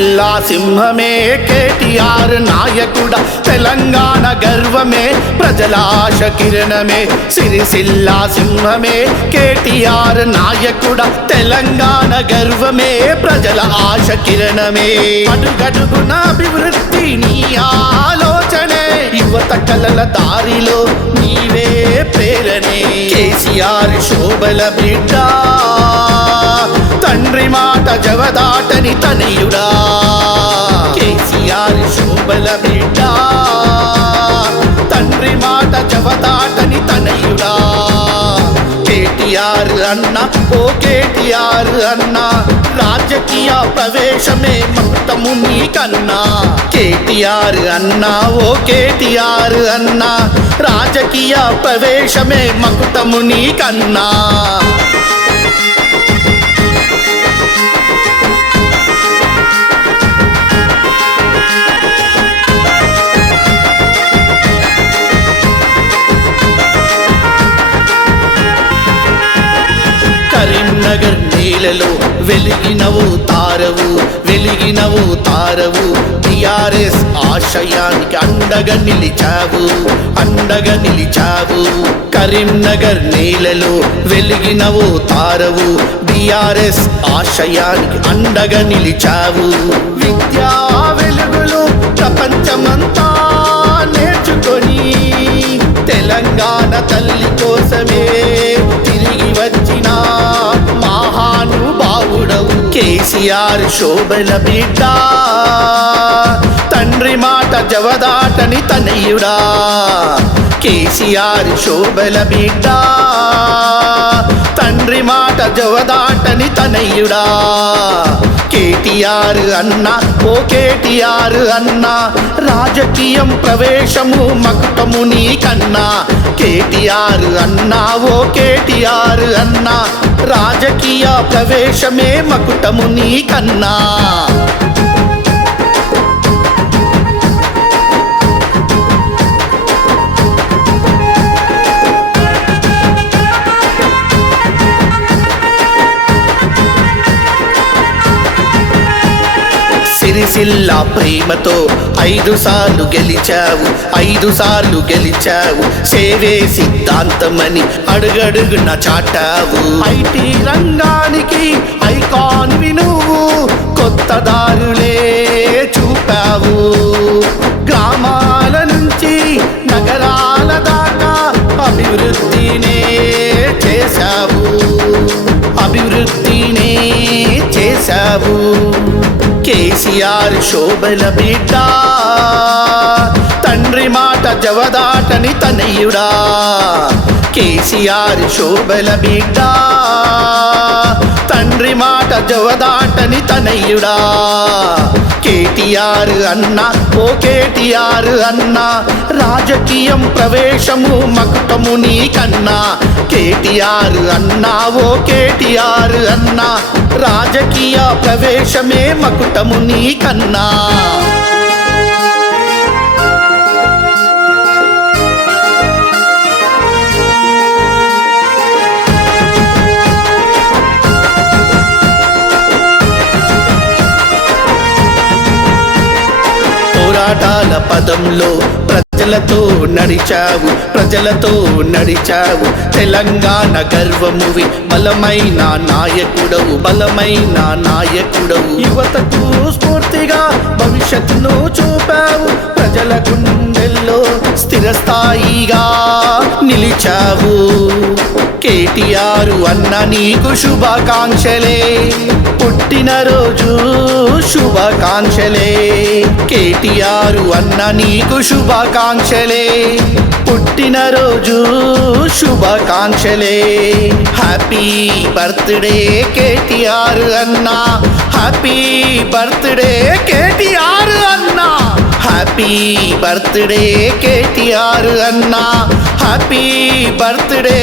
సిరిసిల్ల సింహమే కేటీఆర్ నాయకుడ తెలంగాణ గర్వమే ప్రజల ఆశ కిరణమే సిరిసిల్ల సింహమే కేటీఆర్ నాయకుడ తెలంగాణ గర్వమే ప్రజల ఆశ కిరణమే అడుగడుగున అభివృద్ధి నీ ఆలోచనే యువత కలల దారిలో నీవే ప్రేరణే కేసీఆర్ శోభల బిడ్డ తండ్రి మాట జవదాటని తనయుడా కేసీఆర్ శోభల బిడ్డ తండ్రి మాట జవదాటని తనయుడా కేటీఆర్ అన్న ఓ కేటీఆర్ అన్న రాజకీయ ప్రవేశమే మొత్తము నీకన్నా కేటీఆర్ అన్న ఓ కేటీఆర్ అన్న రాజకీయ ప్రవేశమే మకుటము నీకన్నా కరీంనగర్ నేలలో వెలిగినవు తారవు టిఆర్ఎస్ ఆశయానికి అండగా నిలిచావు కరీంనగర్ నేలలో వెలిగినవు తారవు టిఆర్ఎస్ ఆశయానికి అండగా నిలిచావు విద్యా వెలుగులు ప్రపంచమంతా నేర్చుకొని తెలంగాణ తల్లి కోసమే తిరిగి వచ్చిన మహానుభావుడవు కేసీఆర్ శోభల బిడ్డ తండ్రి మాట జవదాటని తనయుడా కేసీఆర్ శోభల బిడ్డ తండ్రి మాట జవదాటని తనయుడా కేటీఆర్ అన్న ఓ కేటీఆర్ అన్న రాజకీయం ప్రవేశము మకుటము నీకన్నా కేటీఆర్ అన్న ఓ కేటీఆర్ అన్న రాజకీయ ప్రవేశమే మకుటము నీకన్నా సిరిసిల్ల ప్రేమతో 5 సార్లు గెలిచావు సేవే సిద్ధాంతమని అడుగడుగున చాటావు ఐటీ రంగానికి ఐకాన్ నువ్వు కొత్త దారులే చూపావు గ్రామాల నుంచి నగరాల దాకా అభివృద్ధినే చేశావు కేసీఆర్ శోభల బిడ్డ తండ్రి మాట జవదాటని తనయుడా కేసీఆర్ శోభల బిడ్డ తండ్రి మాట జవదాటని తనయుడా కేటీఆర్ అన్న ఓ కేటీఆర్ అన్న రాజకీయం ప్రవేశము మకుటము నీకన్నా కేటీఆర్ అన్న ఓ కేటీఆర్ అన్న రాజకీయ ప్రవేశమే మకుటము నీకన్నా పోరాటాల పదంలో ప్రజలతో నడిచావు తెలంగాణ గర్వమువి బలమైన నాయకుడవు యువతకు స్ఫూర్తిగా భవిష్యత్తును చూపావు ప్రజల గుండెల్లో స్థిరస్థాయిగా నిలిచావు కేటీఆర్ అన్న నీకు శుభాకాంక్షలే పుట్టినరోజు శుభాకాంక్షలే కేటీఆర్ అన్న నీకు శుభాకాంక్షలే పుట్టినరోజు శుభాకాంక్షలే హ్యాపీ బర్త్డే కేటీఆర్ అన్న హ్యాపీ బర్త్డే కేటీఆర్ అన్న హ్యాపీ బర్త్డే కేటీఆర్ అన్న హ్యాపీ బర్త్డే